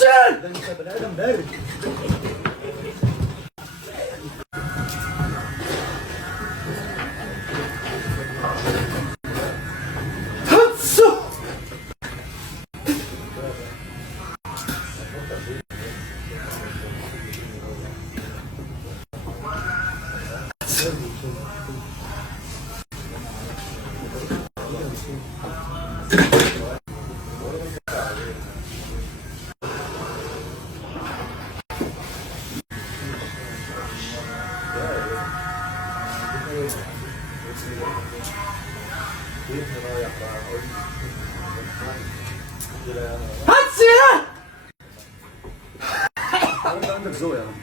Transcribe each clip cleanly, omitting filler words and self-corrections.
ده انت بني ادم بارد. هاتسو. هاتسي. انت عندك ذوق يا عم،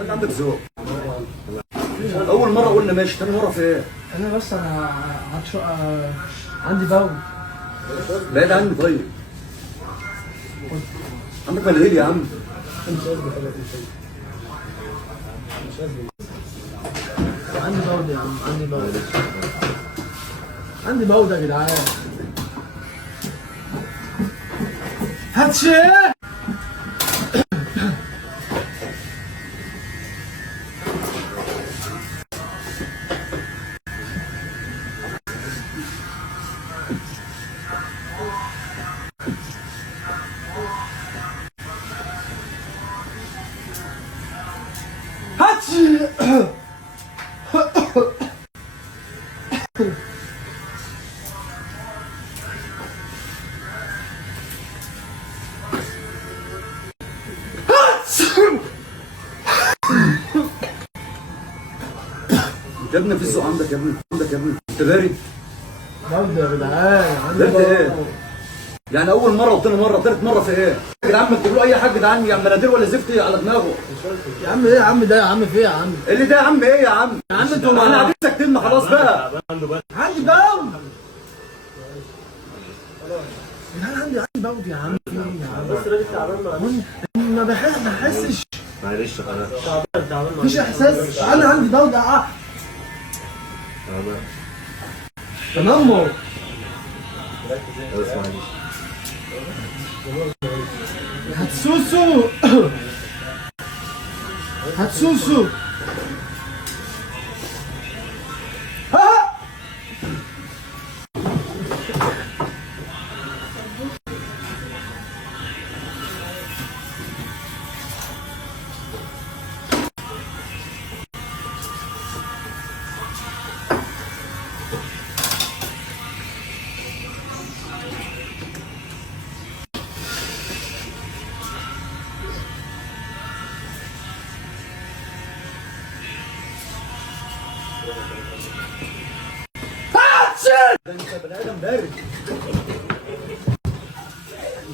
انت عندك ذوق. اول مره قلنا ماشي، تاني مره في ايه؟ انا بس انا عندي باول. بعيد عني. طيب عندك ملاهيل يا عم. عندي باول يا عم، عندي باول. عندي باول يا جدعان. هاتشي. هاتشي. يا ابني في الذوق عندك يا ابني، عندك يا ابني. انت بارد. باول يا جدعان، عندي بارد ايه؟ باول. يعني اول مره وتاني مره تالت مره في ايه؟ يا جدعان ما تجيب له اي حاجه يا جدعان، يا عم مناديل ولا زفت على دماغه. يا عم ايه يا عم ده يا عم، في إيه يا عم؟ اللي ده يا عم ايه يا عم؟ يا عم انتوا احنا قاعدين ساكتين خلاص بقى. عندي باول. يا جدعان عندي باول يا عم، في إيه يا عم؟ بس راجل تعبان ما بحسش. معلش خلاص. تعبان مفيش احساس. انا عندي باول. تعبان. تنمر. بس معلش. هاتسوسو. هاتسوسو. ها. ده انت بني ادم بارد.